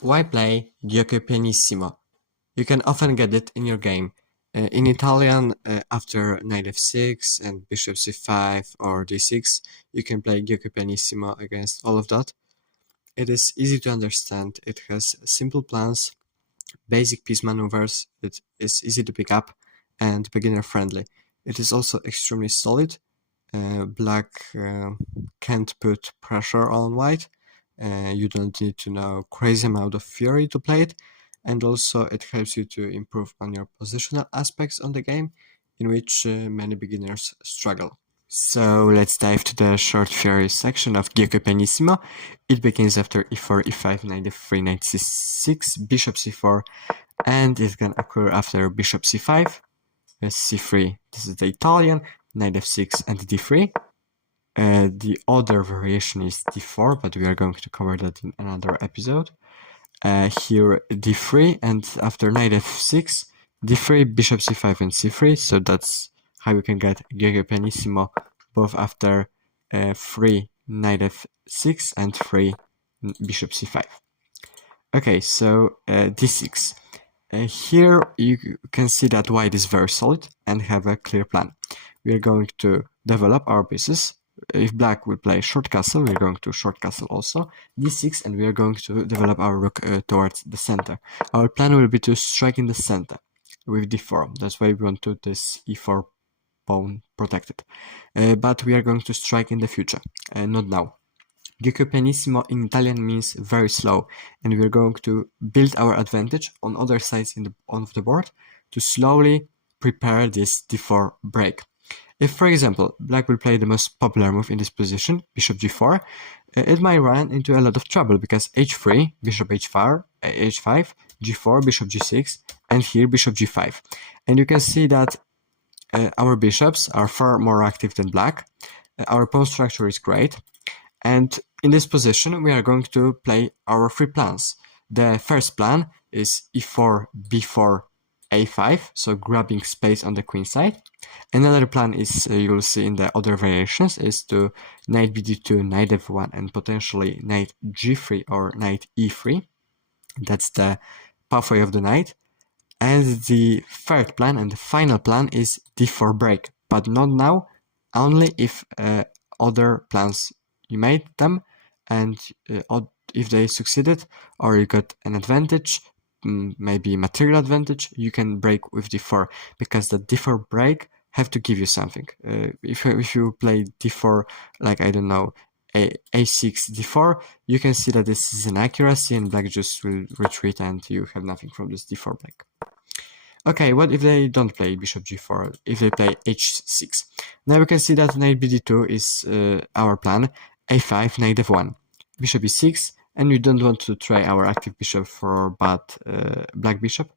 Why play Giuoco Pianissimo? You can often get it in your game. In Italian, after knight f6 and bishop c5 or d6, you can play Giuoco Pianissimo against all of that. It is easy to understand, it has simple plans, basic piece maneuvers, it is easy to pick up, and beginner friendly. It is also extremely solid. Black can't put pressure on white. You don't need to know crazy amount of fury to play it, and also it helps you to improve on your positional aspects on the game, in which many beginners struggle. So let's dive to the short fury section of Giuoco Pianissimo. It begins after e4, e5, knight f3, knight c6, bishop c4, and it can occur after bishop c5, c3, this is the Italian, knight f6 and d3. The other variation is d4, but we are going to cover that in another episode. Here d3, and after knight f6, d3, bishop c5 and c3, so that's how you can get Giuoco Pianissimo both after 3 knight f6 and 3 bishop c5. Okay, so d6. Here you can see that white is very solid and have a clear plan. We are going to develop our pieces. If black will play short castle, we are going to short castle also. d6, and we are going to develop our rook towards the center. Our plan will be to strike in the center with d4. That's why we want to this e4 pawn protected. But we are going to strike in the future, not now. Giuoco Pianissimo in Italian means very slow, and we are going to build our advantage on other sides of the board to slowly prepare this d4 break. If, for example, black will play the most popular move in this position, bishop g4, it might run into a lot of trouble because h3, bishop h5, g4, bishop g6, and here bishop g5. And you can see that our bishops are far more active than black. Our pawn structure is great. And in this position, we are going to play our three plans. The first plan is e4, b4, a5, so grabbing space on the queen side. Another plan is, you will see in the other variations, is to knight bd2, knight f1, and potentially knight g3 or knight e3. That's the pathway of the knight. And the third plan and the final plan is d4 break, but not now, only if other plans you made them, and if they succeeded or you got an advantage, maybe material advantage, you can break with d4, because the d4 break have to give you something. If you play d4, like, I don't know, a6, d4, you can see that this is an accuracy and black just will retreat and you have nothing from this d4 break. Okay, what if they don't play bishop g4, if they play h6? Now we can see that knight bd2 is our plan, a5, knight f1, bishop e6, and we don't want to try our active bishop for bad black bishop.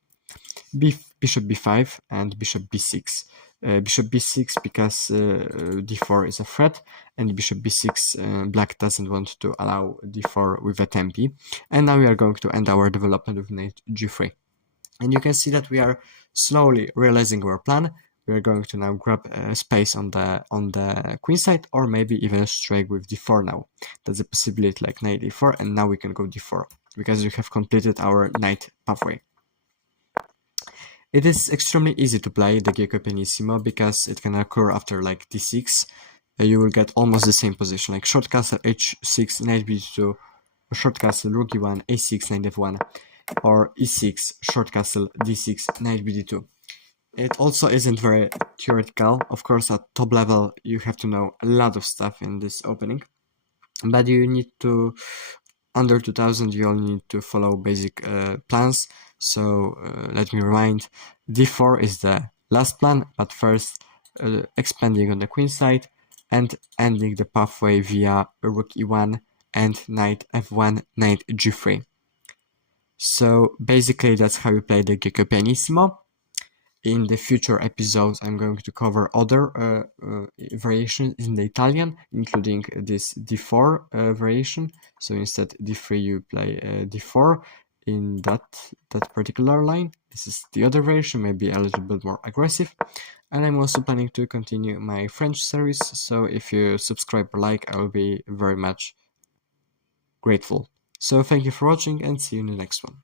Bishop b5 and bishop b6. Bishop b6 because d4 is a threat, and bishop b6 black doesn't want to allow d4 with a tempi. And now we are going to end our development with knight g3. And you can see that we are slowly realizing our plan. We are going to now grab space on the queen side, or maybe even strike with d4 now. That's a possibility, like knight e4, and now we can go d4, because we have completed our knight pathway. It is extremely easy to play the Giuoco Pianissimo because it can occur after like d6. You will get almost the same position, like short castle h6, knight b2, short castle rook e1, a6, knight f1, or e6, short castle d6, knight bd2. It also isn't very theoretical. Of course, at top level, you have to know a lot of stuff in this opening, but you need to, under 2000, you only need to follow basic plans. So let me remind, d4 is the last plan, but first expanding on the queen side and ending the pathway via rook e1 and knight f1, knight g3. So basically that's how we play the Giuoco Pianissimo. In the future episodes, I'm going to cover other variations in the Italian, including this d4 variation. So instead d3, you play d4 in that particular line. This is the other variation, maybe a little bit more aggressive. And I'm also planning to continue my French series, so if you subscribe or like, I will be very much grateful. So thank you for watching and see you in the next one.